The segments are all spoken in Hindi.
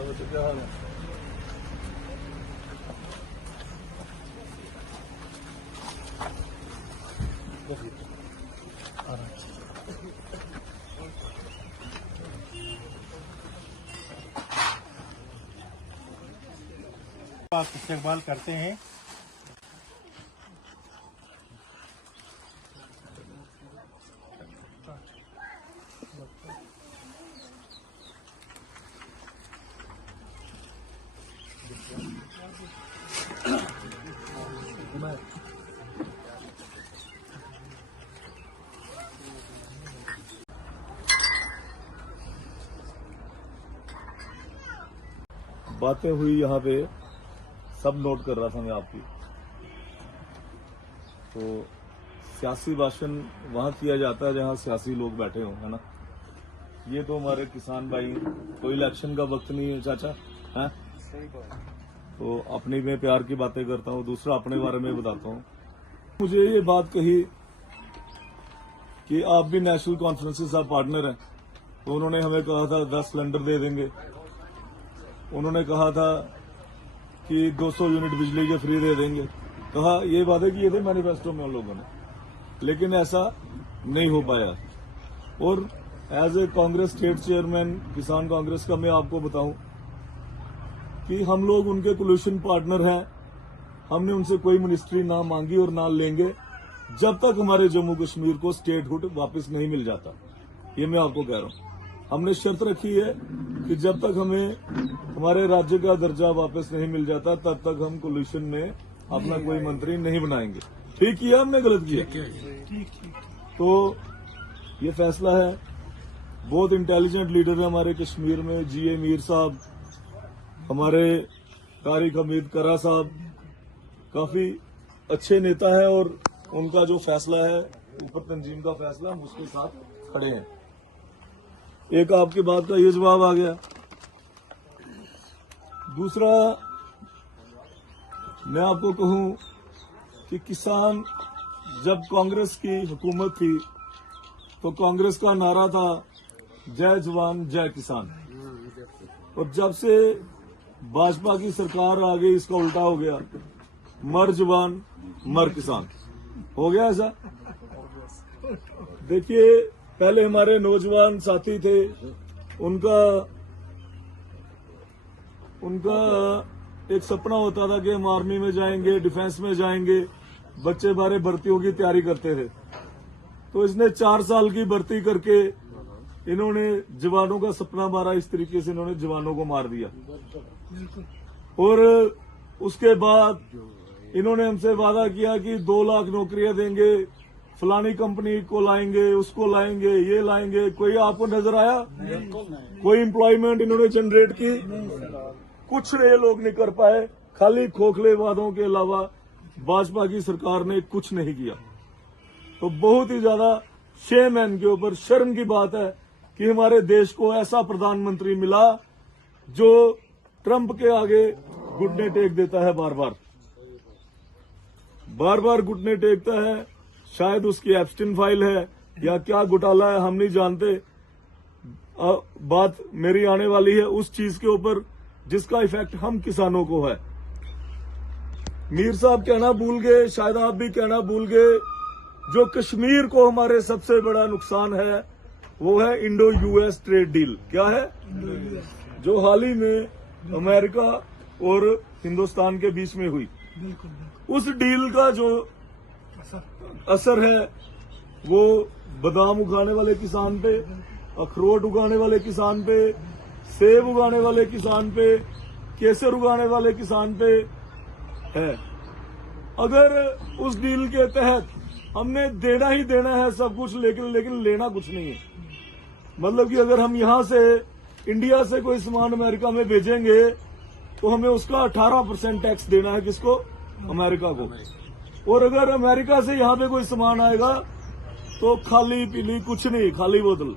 क्या हाल है? आप इस्तेमाल करते हैं। बातें हुई यहाँ पे, सब नोट कर रहा था मैं आपकी। तो सियासी भाषण वहाँ किया जाता है जहाँ सियासी लोग बैठे हों, है ना। ये तो हमारे किसान भाई, कोई इलेक्शन का वक्त नहीं है चाचा, है। तो अपनी में प्यार की बातें करता हूँ, दूसरा अपने बारे में बताता हूँ। मुझे ये बात कही कि आप भी नेशनल कॉन्फ्रेंस का पार्टनर हैं, तो उन्होंने हमें कहा था 10 सिलेंडर दे देंगे। उन्होंने कहा था कि 200 यूनिट बिजली के फ्री दे देंगे। कहा, ये वादे किए थे मैनिफेस्टो में उन लोगों ने, लेकिन ऐसा नहीं हो पाया। और as a Congress state chairman Kisan Congress का मैं आपको बताऊं कि हम लोग उनके कोलिशन पार्टनर हैं। हमने उनसे कोई मिनिस्ट्री ना मांगी और ना लेंगे जब तक हमारे जम्मू कश्मीर को स्टेटहुड वापस नहीं मिल जाता। ये मैं आपको कह रहा हूं। हमने शर्त रखी है कि जब तक हमें हमारे राज्य का दर्जा वापस नहीं मिल जाता तब तक हम कोलिशन में अपना कोई मंत्री नहीं बनाएंगे। ठीक किया हमने, गलत किया? तो ये फैसला है। बहुत इंटेलिजेंट लीडर है हमारे कश्मीर में, जीए मीर साहब, हमारे तारिक हमीद करा साहब, काफी अच्छे नेता है और उनका जो फैसला है, ऊपर तंजीम का फैसला, हम उसके साथ खड़े हैं। एक आपकी बात का ये जवाब आ गया। दूसरा, मैं आपको कहूं कि किसान, जब कांग्रेस की हुकूमत थी तो कांग्रेस का नारा था जय जवान जय किसान, और जब से भाजपा की सरकार आ गई इसका उल्टा हो गया, मर जवान मर किसान हो गया ऐसा। देखिए, पहले हमारे नौजवान साथी थे, उनका एक सपना होता था कि हम आर्मी में जाएंगे, डिफेंस में जाएंगे, बच्चे बारे भर्तियों की तैयारी करते थे। तो इसने 4 साल की भर्ती करके इन्होंने जवानों का सपना मारा। इस तरीके से इन्होंने जवानों को मार दिया। और उसके बाद इन्होंने हमसे वादा किया कि 2 लाख नौकरियां देंगे, फलानी कंपनी को लाएंगे, उसको लाएंगे, ये लाएंगे। कोई आपको नजर आया? कोई एम्प्लॉयमेंट इन्होंने जनरेट की? कुछ ये लोग नहीं कर पाए। खाली खोखले वादों के अलावा भाजपा की सरकार ने कुछ नहीं किया। तो बहुत ही ज्यादा शेम है इनके ऊपर, शर्म की बात है कि हमारे देश को ऐसा प्रधानमंत्री मिला जो ट्रंप के आगे घुटने टेक देता है, बार बार घुटने टेकता है। शायद उसकी एप्स्टीन फाइल है या क्या घोटाला है, हम नहीं जानते। बात मेरी आने वाली है उस चीज के ऊपर जिसका इफेक्ट हम किसानों को है। मीर साहब कहना भूल गए, शायद आप भी कहना भूल गए, जो कश्मीर को हमारे सबसे बड़ा नुकसान है वो है इंडो यूएस ट्रेड डील। क्या है? जो हाल ही में अमेरिका और हिंदुस्तान के बीच में हुई। उस डील का जो असर है वो बादाम उगाने वाले किसान पे, अखरोट उगाने वाले किसान पे, सेब उगाने वाले किसान पे, केसर उगाने वाले किसान पे है। अगर उस डील के तहत हमने देना ही देना है सब कुछ, लेकिन लेना कुछ नहीं है। मतलब कि अगर हम यहां से इंडिया से कोई सामान अमेरिका में भेजेंगे तो हमें उसका 18% टैक्स देना है। किसको? अमेरिका को। और अगर अमेरिका से यहां पे कोई सामान आएगा तो खाली पीली कुछ नहीं, खाली बोतल।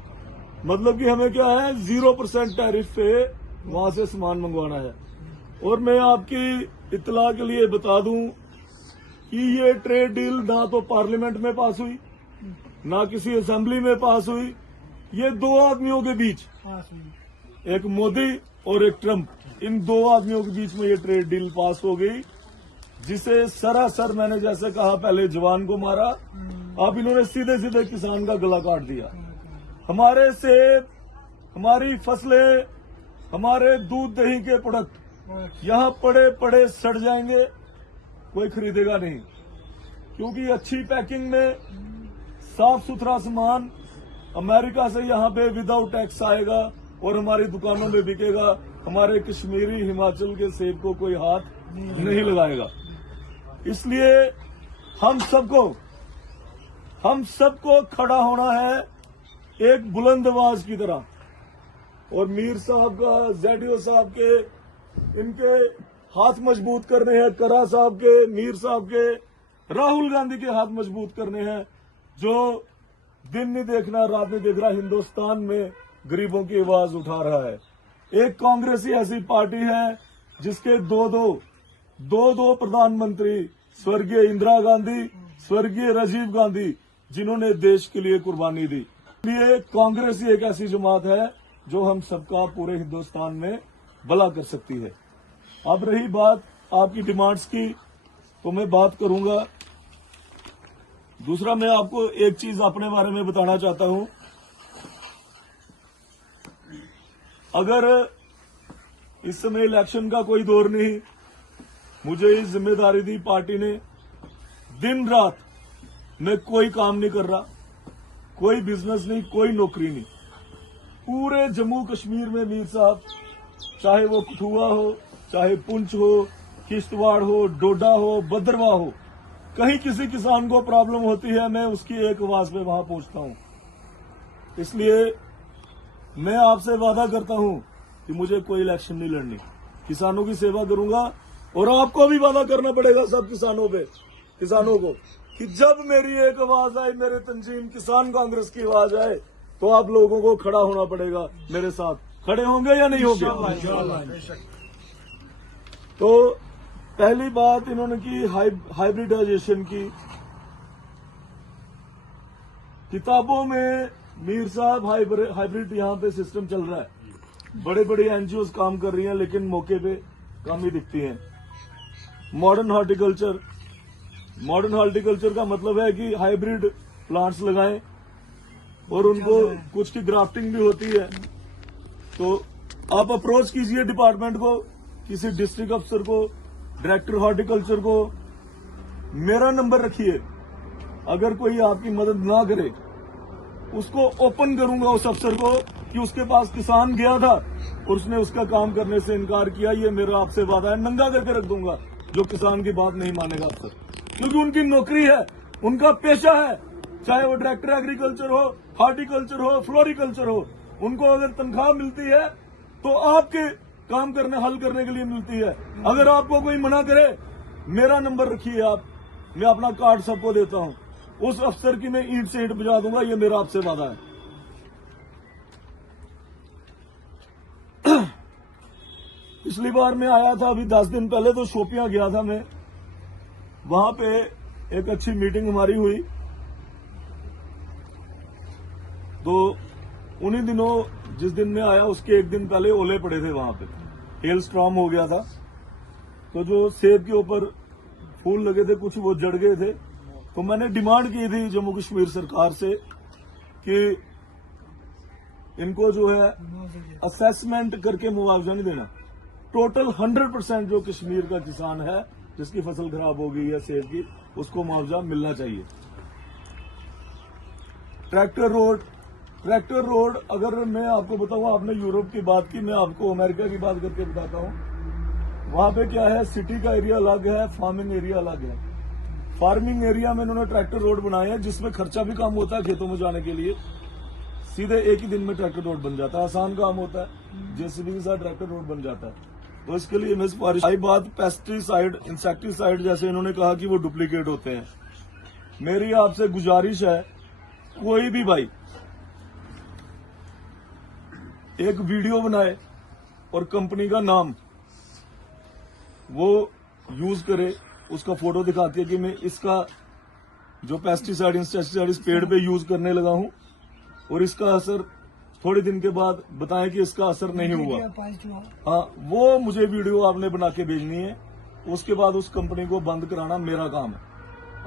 मतलब कि हमें क्या है, 0% टैरिफ पे वहां से सामान मंगवाना है। और मैं आपकी इत्तला के लिए बता दूं कि ये ट्रेड डील ना तो पार्लियामेंट में पास हुई, ना किसी असेंबली में पास हुई। ये 2 आदमियों के बीच एक मोदी और एक ट्रंप, इन दो आदमियों के बीच में ये ट्रेड डील पास हो गई, जिसे सरासर मैंने जैसे कहा पहले जवान को मारा, अब इन्होंने सीधे सीधे किसान का गला काट दिया। हमारे सेब, हमारी फसलें, हमारे दूध दही के प्रोडक्ट यहाँ पड़े पड़े सड़ जाएंगे, कोई खरीदेगा नहीं, क्योंकि अच्छी पैकिंग में साफ सुथरा सामान अमेरिका से यहाँ पे विदाउट टैक्स आएगा और हमारी दुकानों में बिकेगा। हमारे कश्मीरी हिमाचल के सेब को कोई हाथ नहीं लगाएगा। इसलिए हम सबको खड़ा होना है एक बुलंद आवाज की तरह। और मीर साहब का, जेडीओ साहब के, इनके हाथ मजबूत करने हैं, करा साहब के, मीर साहब के, राहुल गांधी के हाथ मजबूत करने हैं, जो दिन नहीं देखना रात नहीं देख रहा, हिंदुस्तान में गरीबों की आवाज उठा रहा है। एक कांग्रेस ही ऐसी पार्टी है जिसके दो प्रधानमंत्री, स्वर्गीय इंदिरा गांधी, स्वर्गीय राजीव गांधी, जिन्होंने देश के लिए कुर्बानी दी। इसलिए कांग्रेस ही एक ऐसी जमात है जो हम सबका पूरे हिंदुस्तान में भला कर सकती है। अब रही बात आपकी डिमांड्स की, तो मैं बात करूंगा। दूसरा, मैं आपको एक चीज अपने बारे में बताना चाहता हूं। अगर इस समय इलेक्शन का कोई दौर नहीं, मुझे इस जिम्मेदारी दी पार्टी ने, दिन रात मैं कोई काम नहीं कर रहा, कोई बिजनेस नहीं, कोई नौकरी नहीं। पूरे जम्मू कश्मीर में मीर साहब, चाहे वो कठुआ हो, चाहे पुंछ हो, किश्तवाड़ हो, डोडा हो, भद्रवाह हो, कहीं किसी किसान को प्रॉब्लम होती है, मैं उसकी एक आवाज पे वहां पहुंचता हूं। इसलिए मैं आपसे वादा करता हूं कि मुझे कोई इलेक्शन नहीं लड़नी, किसानों की सेवा करूंगा। और आपको भी वादा करना पड़ेगा सब किसानों को, कि जब मेरी एक आवाज आए, मेरे तंजीम किसान कांग्रेस की आवाज आए, तो आप लोगों को खड़ा होना पड़ेगा मेरे साथ। खड़े होंगे या नहीं होंगे? तो पहली बात इन्होंने की हाइब्रिडाइजेशन की। किताबों में मीर साहब हाइब्रिड यहाँ पे सिस्टम चल रहा है, बड़े बड़े एनजीओ काम कर रही हैं, लेकिन मौके पे कम ही दिखती हैं। मॉडर्न हॉर्टिकल्चर का मतलब है कि हाइब्रिड प्लांट्स लगाएं और उनको कुछ की ग्राफ्टिंग भी होती है। तो आप अप्रोच कीजिए डिपार्टमेंट को, किसी डिस्ट्रिक्ट अफसर को, डायरेक्टर हॉर्टिकल्चर को, मेरा नंबर रखिए। अगर कोई आपकी मदद ना करे, उसको ओपन करूंगा उस अफसर को कि उसके पास किसान गया था और उसने उसका काम करने से इनकार किया। ये मेरा आपसे वादा है, नंगा करके रख दूंगा जो किसान की बात नहीं मानेगा अफसर, क्योंकि उनकी नौकरी है, उनका पेशा है, चाहे वो डायरेक्टर एग्रीकल्चर हो, हॉर्टिकल्चर हो, फ्लोरिकल्चर हो। उनको अगर तनख्वाह मिलती है तो आपके काम करने, हल करने के लिए मिलती है। अगर आपको कोई मना करे, मेरा नंबर रखिए आप, मैं अपना कार्ड सबको देता हूं, उस अफसर की मैं ईंट से ईंट बजा दूंगा। ये मेरा आपसे वादा है। पिछली बार मैं आया था, अभी 10 दिन पहले, तो शोपियां गया था मैं, वहां पे एक अच्छी मीटिंग हमारी हुई। तो उन्हीं दिनों, जिस दिन मैं आया उसके एक दिन पहले ओले पड़े थे वहां पे, हेल स्टॉर्म हो गया था। तो जो सेब के ऊपर फूल लगे थे, कुछ वो जड़ गए थे। तो मैंने डिमांड की थी जम्मू कश्मीर सरकार से कि इनको जो है असेसमेंट करके मुआवजा नहीं देना, टोटल 100% जो कश्मीर का किसान है जिसकी फसल खराब हो गई है सेब की, उसको मुआवजा मिलना चाहिए। ट्रैक्टर रोड, अगर मैं आपको बताऊं, आपने यूरोप की बात की, मैं आपको अमेरिका की बात करके बताता हूं। वहां पे क्या है, सिटी का एरिया अलग है, फार्मिंग एरिया अलग है। फार्मिंग एरिया में इन्होंने ट्रैक्टर रोड बनाए हैं, जिसमें खर्चा भी कम होता है खेतों में जाने के लिए। सीधे एक ही दिन में ट्रैक्टर रोड बन जाता है, आसान काम होता है, जेसीबी के साथ ट्रैक्टर रोड बन जाता है। तो इसके लिए मैं सिफारिश, आई बात पेस्टिसाइड, इंसेक्टिसाइड जैसे इन्होंने कहा कि वो डुप्लीकेट होते हैं। मेरी आपसे गुजारिश है, कोई भी भाई एक वीडियो बनाए और कंपनी का नाम वो यूज करे, उसका फोटो दिखाती है कि मैं इसका जो पेस्टिसाइड इंसेक्टिसाइड इस पेड़ पे यूज करने लगा हूं और इसका असर थोड़े दिन के बाद बताएं कि इसका असर नहीं हुआ। हाँ, वो मुझे वीडियो आपने बना के भेजनी है। उसके बाद उस कंपनी को बंद कराना मेरा काम है।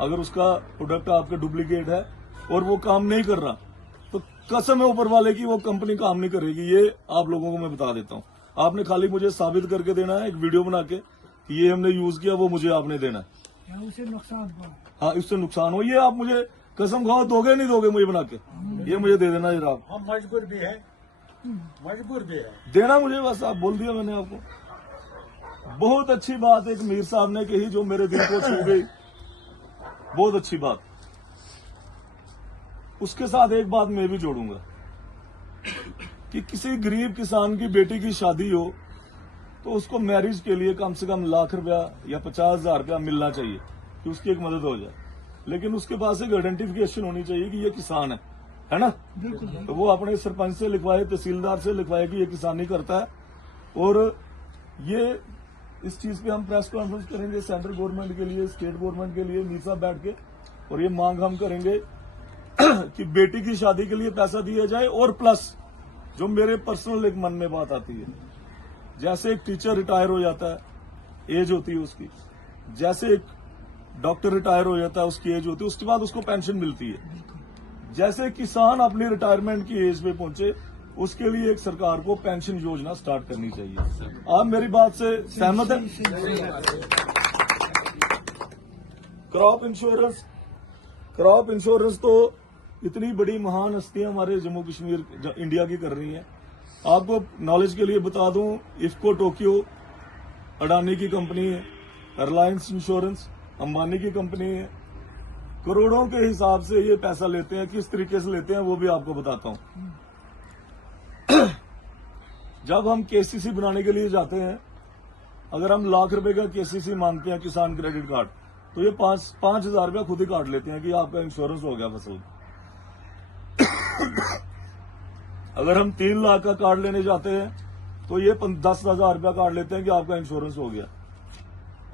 अगर उसका प्रोडक्ट आपका डुप्लीकेट है और वो काम नहीं कर रहा तो कसम है ऊपर वाले की वो कंपनी काम नहीं करेगी। ये आप लोगों को मैं बता देता हूँ। आपने खाली मुझे साबित करके देना है, एक वीडियो बना के कि ये हमने यूज किया, वो मुझे आपने देना है। उससे नुकसान हुआ। हाँ, इससे नुकसान हो, ये आप मुझे कसम खाओ दोगे नहीं दोगे मुझे बना के, ये मुझे दे देना जरा। हम मजबूर भी है, मजबूर भी है। देना मुझे, बस आप बोल दिया मैंने आपको। बहुत अच्छी बात एक मीर साहब ने कही जो मेरे दिल को छू गई, बहुत अच्छी बात। उसके साथ एक बात मैं भी जोड़ूंगा कि किसी गरीब किसान की बेटी की शादी हो तो उसको मैरिज के लिए कम से कम लाख रुपया या 50,000 रुपया मिलना चाहिए कि उसकी एक मदद हो जाए। लेकिन उसके पास एक आइडेंटिफिकेशन होनी चाहिए कि ये किसान है ना। बिल्कुल। तो वो अपने सरपंच से लिखवाए, तहसीलदार से लिखवाए कि ये किसानी करता है। और ये इस चीज पे हम प्रेस कॉन्फ्रेंस करेंगे सेंट्रल गवर्नमेंट के लिए, स्टेट गवर्नमेंट के लिए, मीर साहब बैठ के, और ये मांग हम करेंगे कि बेटी की शादी के लिए पैसा दिया जाए। और प्लस जो मेरे पर्सनल एक मन में बात आती है, जैसे एक टीचर रिटायर हो जाता है, एज होती है उसकी, जैसे एक डॉक्टर रिटायर हो जाता है, उसकी एज होती है, उसके बाद उसको पेंशन मिलती है, जैसे किसान अपनी रिटायरमेंट की एज पे पहुंचे उसके लिए एक सरकार को पेंशन योजना स्टार्ट करनी चाहिए। आप मेरी बात से सहमत हैं? क्रॉप इंश्योरेंस तो इतनी बड़ी महान हस्तियां हमारे जम्मू कश्मीर इंडिया की कर रही हैं। आपको नॉलेज के लिए बता दूं, इफ्को टोक्यो अडानी की कंपनी है, रिलायंस इंश्योरेंस अंबानी की कंपनी है। करोड़ों के हिसाब से ये पैसा लेते हैं, किस तरीके से लेते हैं वो भी आपको बताता हूं। जब हम केसीसी बनाने के लिए जाते हैं, अगर हम लाख रुपए का केसीसी मांगते हैं, किसान क्रेडिट कार्ड, तो ये 5,000 रुपया खुद ही काट लेते हैं कि आपका इंश्योरेंस हो गया फसल। अगर हम 3 लाख का कार्ड लेने जाते हैं तो ये 10,000 रुपया काट लेते हैं कि आपका इंश्योरेंस हो गया।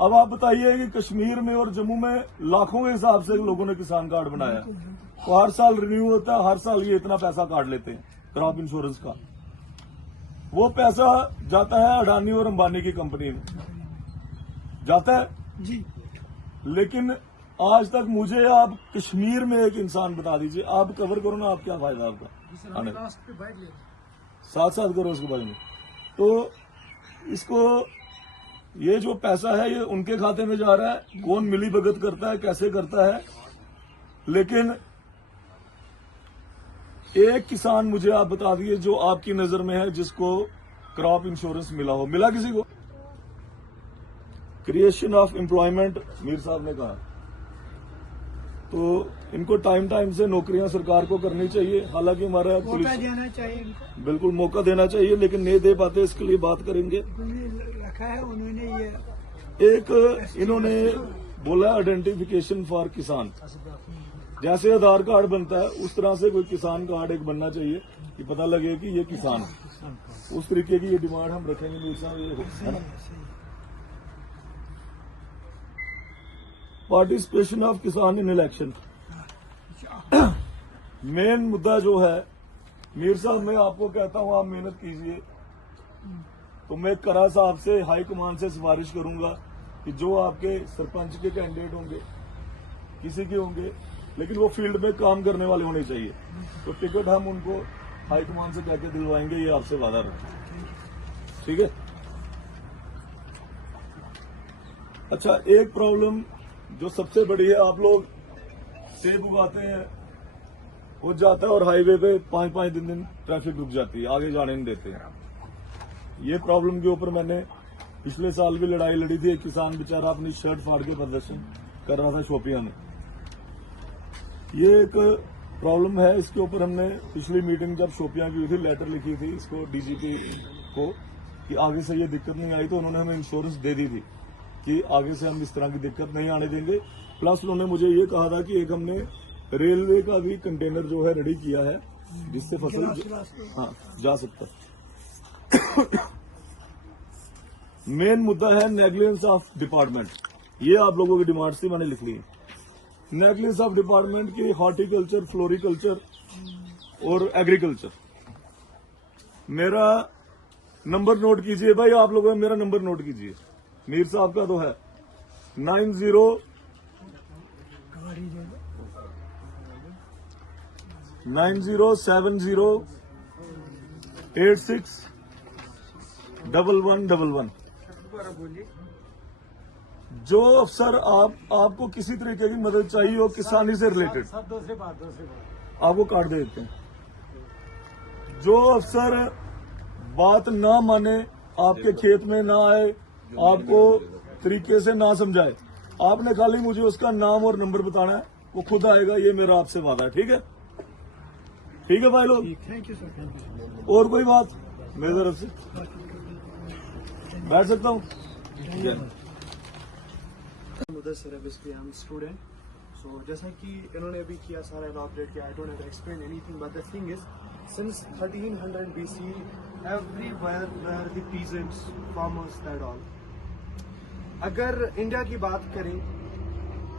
अब आप बताइए कि कश्मीर में और जम्मू में लाखों के हिसाब से लोगों ने किसान कार्ड बनाया, तो हर साल रिन्यू होता है, हर साल ये इतना पैसा काट लेते हैं क्रॉप इंश्योरेंस का। वो पैसा जाता है अडानी और अंबानी की कंपनी में जाता है जी। लेकिन आज तक मुझे आप कश्मीर में एक इंसान बता दीजिए, आप कवर करो ना, आप क्या फायदा आपका आने 7-7 करोड़ उसके बारे में। तो इसको ये जो पैसा है ये उनके खाते में जा रहा है, कौन मिली भगत करता है, कैसे करता है। लेकिन एक किसान मुझे आप बता दिए जो आपकी नजर में है जिसको क्रॉप इंश्योरेंस मिला हो, मिला किसी को? क्रिएशन ऑफ एम्प्लॉयमेंट मीर साहब ने कहा, तो इनको टाइम टाइम से नौकरियां सरकार को करनी चाहिए। हालांकि हमारा मौका देना चाहिए इनको, बिल्कुल मौका देना चाहिए, लेकिन नहीं दे पाते, इसके लिए बात करेंगे। रखा है उन्होंने ये एक इन्होंने बोला आइडेंटिफिकेशन फॉर किसान, जैसे आधार कार्ड बनता है उस तरह से कोई किसान कार्ड एक बनना चाहिए कि पता लगे कि ये किसान है। उस तरीके की ये डिमांड हम रखेंगे मीर साहब, ये है ना। पार्टिसिपेशन ऑफ किसान इन इलेक्शन, मेन मुद्दा जो है मीर साहब, मैं आपको कहता हूं आप मेहनत कीजिए। तो मैं करा साहब से, हाई कमान से सिफारिश करूंगा कि जो आपके सरपंच के कैंडिडेट होंगे, किसी के होंगे, लेकिन वो फील्ड में काम करने वाले होने चाहिए, तो टिकट हम उनको हाई कमान से कहकर दिलवाएंगे, ये आपसे वादा रखें, ठीक है। अच्छा, एक प्रॉब्लम जो सबसे बड़ी है, आप लोग सेब उगाते हैं, हो जाता है और हाईवे पे 5-5 दिन ट्रैफिक रुक जाती है, आगे जाने नहीं देते हैं। ये प्रॉब्लम के ऊपर मैंने पिछले साल भी लड़ाई लड़ी थी। एक किसान बेचारा अपनी शर्ट फाड़ के प्रदर्शन कर रहा था शोपियां में। ये एक प्रॉब्लम है, इसके ऊपर हमने पिछली मीटिंग जब शोपियां की हुई थी, लेटर लिखी थी इसको डीजीपी को कि आगे से ये दिक्कत नहीं आई, तो उन्होंने हमें इंश्योरेंस दे दी थी कि आगे से हम इस तरह की दिक्कत नहीं आने देंगे। प्लस उन्होंने मुझे ये कहा था कि एक हमने रेलवे का भी कंटेनर जो है रेडी किया है जिससे फसल जा सकता। मेन मुद्दा है नेग्लिजेंस ऑफ डिपार्टमेंट, ये आप लोगों की डिमांड थी, मैंने लिख ली है। नेग्लिजेंस ऑफ डिपार्टमेंट की हॉर्टिकल्चर, फ्लोरिकल्चर और एग्रीकल्चर, मेरा नंबर नोट कीजिए भाई, आप लोगों मेरा नंबर नोट कीजिए। मीर साहब का तो है 90 गाड़ी दे दो। 9070861111। जो अफसर आपको किसी तरीके की मदद चाहिए हो किसानी से रिलेटेड, सब दूसरी बात आपको कार्ड दे देते हैं। जो अफसर बात ना माने, आपके खेत में ना आए, आपको तरीके से ना समझाए, आपने खाली मुझे उसका नाम और नंबर बताना है, वो खुद आएगा। ये मेरा आपसे वादा है, ठीक है? ठीक है भाई लोग, thank you sir, thank you. और कोई बात मेरी तरफ से? बैठ सकता हूँ? मुदस्सिर है, basically I am student. So जैसा कि इन्होंने अभी किया सारा एलॉबरेट किया, I don't have to explain anything, but the thing is since 1300 BC everywhere where the peasants, farmers, that all. अगर इंडिया की बात करें,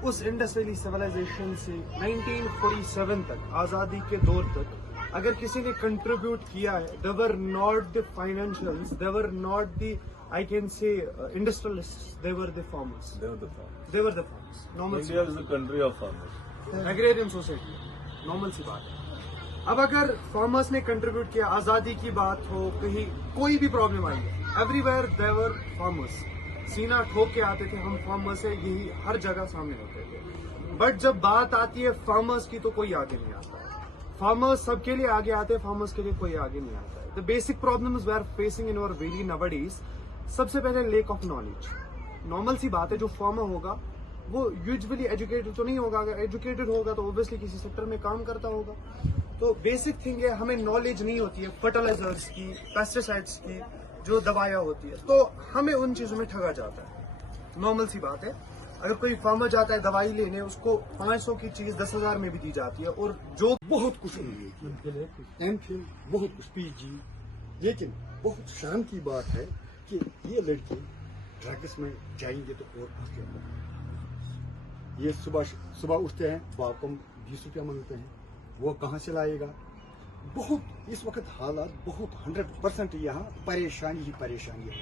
उस इंडस वैली सिविलाइजेशन से 1947 तक, आज़ादी के दौर तक, अगर किसी ने कंट्रीब्यूट किया है, they were not the financials, they were not the, I can say, industrialists, they were the farmers, they were the farmers. Normal India is the country of farmers, agrarian society, normal सी बात है। अब अगर फार्मर्स ने कंट्रीब्यूट किया, आज़ादी की बात हो, कहीं कोई भी problem I, everywhere they were farmers, सीना ठोक के आते थे, हम फार्मर्स है, यही हर जगह सामने होते थे। बट जब बात आती है फार्मर्स की, तो कोई आगे नहीं आता है। फार्मर्स सबके लिए आगे आते हैं, फार्मर्स के लिए कोई आगे नहीं आता है। The basic problems we are facing in our valley nowadays, सबसे पहले लेक ऑफ नॉलेज। नॉर्मल सी बात है, जो फार्मर होगा वो यूजुअली एजुकेटेड तो नहीं होगा, अगर एजुकेटेड होगा तो ऑब्वियसली किसी सेक्टर में काम करता होगा। तो बेसिक थिंग है, हमें नॉलेज नहीं होती है फर्टिलाइजर्स की, पेस्टिसाइड्स की, जो दवाइयाँ होती है, तो हमें उन चीजों में ठगा जाता है। नॉर्मल सी बात है, अगर कोई फार्मर जाता है दवाई लेने, उसको 500 की चीज 10,000 में भी दी जाती है, और जो बहुत कुछ MPhil, बहुत कुछ PG, लेकिन बहुत शान की बात है कि ये लड़के ड्रग्स में जाएंगे तो और फंस जाएंगे। ये सुबह उठते हैं, बाप को 20 रुपया मांगते हैं, वो कहाँ से लाएगा? बहुत इस वक्त हालात बहुत 100% यहाँ परेशानी ही परेशानी है।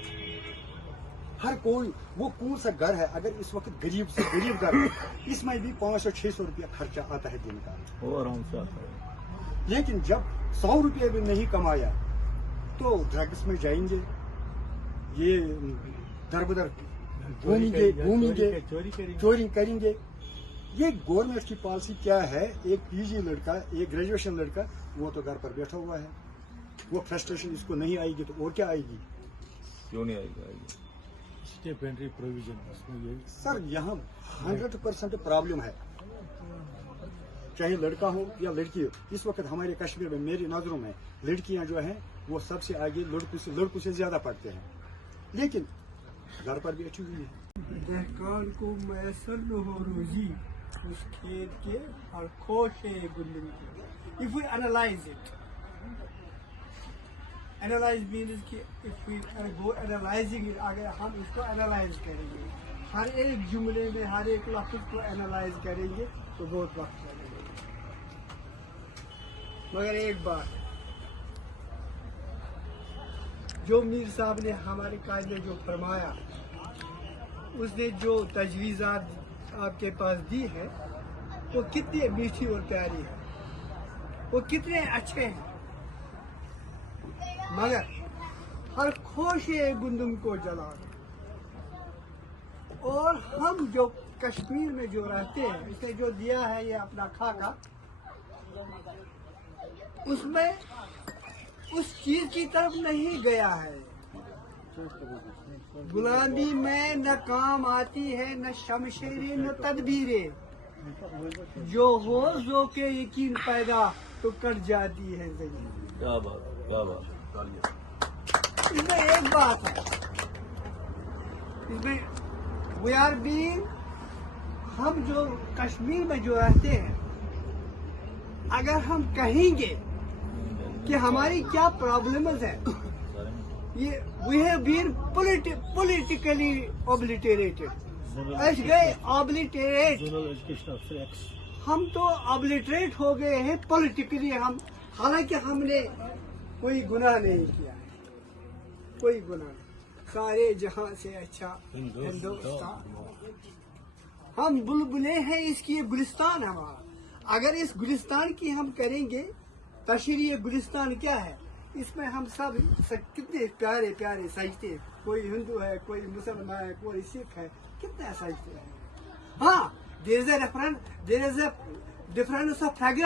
हर कोई, वो कौन सा घर है, अगर इस वक्त गरीब से गरीब घर है, इसमें भी 500-600 रुपया खर्चा आता है दिन का, वो आराम से आता है। लेकिन जब 100 रुपये भी नहीं कमाया तो ड्रग्स में जाएंगे, ये दर बदर घूमेंगे, चोरी करेंगे। ये गवर्नमेंट की पॉलिसी क्या है? एक PG लड़का, एक ग्रेजुएशन लड़का, वो तो घर पर बैठा हुआ है, वो फ्रस्ट्रेशन इसको नहीं आएगी तो और क्या आएगी? क्यों नहीं आएगी? स्टेपलेंट्री प्रोविजन सर, यहाँ 100% प्रॉब्लम है, चाहे लड़का हो या लड़की हो। इस वक्त हमारे कश्मीर में, मेरी नजरों में, लड़कियां जो हैं वो सबसे आगे लड़कों से ज्यादा पढ़ते हैं, लेकिन घर पर भी अच्छी हुई है। दहकान को मैसर न हो रोजी उस खेत के हर खोशे गुंदम की। If we analyse it, analyse means कि if we go analysing it, अगर हम इसको एनालाइज करेंगे, हर एक जुमले में हर एक लफ्ज को एनालाइज करेंगे तो बहुत वक्त लगेगा। मगर एक बात, जो मीर साहब ने हमारे कायद में जो फरमाया, उसने जो तजवीज़ात आपके पास दी है, वो कितनी मीठी और प्यारी है, वो कितने अच्छे हैं, मगर हर खोशे गुंदम को जला दो। और हम जो कश्मीर में जो रहते हैं, इसने जो दिया है ये अपना खाका, उसमें उस चीज की तरफ नहीं गया है। गुलामी में न काम आती है, न शमशेरें न तदबीरें, जो हो जो के यकीन पैदा तो कट जाती है जिंदगी। क्या बात, क्या बात। इसमें एक बात है, इसमें वी आर बीइंग, हम जो कश्मीर में जो रहते हैं, अगर हम कहेंगे कि हमारी क्या प्रॉब्लम्स है, ये we have been politically obliterated, गए ऑब्लिटरेट, हम तो ऑब्लिटरेट हो गए हैं पॉलिटिकली। हम हालांकि हमने कोई गुनाह नहीं किया है, कोई गुनाह नहीं। सारे जहां से अच्छा हिंदुस्तान। हम बुलबुले हैं, इसकी ये गुलिस्तान हमारा। अगर इस गुलिस्तान की हम करेंगे तशरीह, ये गुलिस्तान क्या है, इसमें हम सब कितने प्यारे प्यारे सजते हैं। कोई हिंदू है, कोई मुसलमान है, कोई सिख है, कितने सजते हैं। हाँ, there is a difference of fragrance.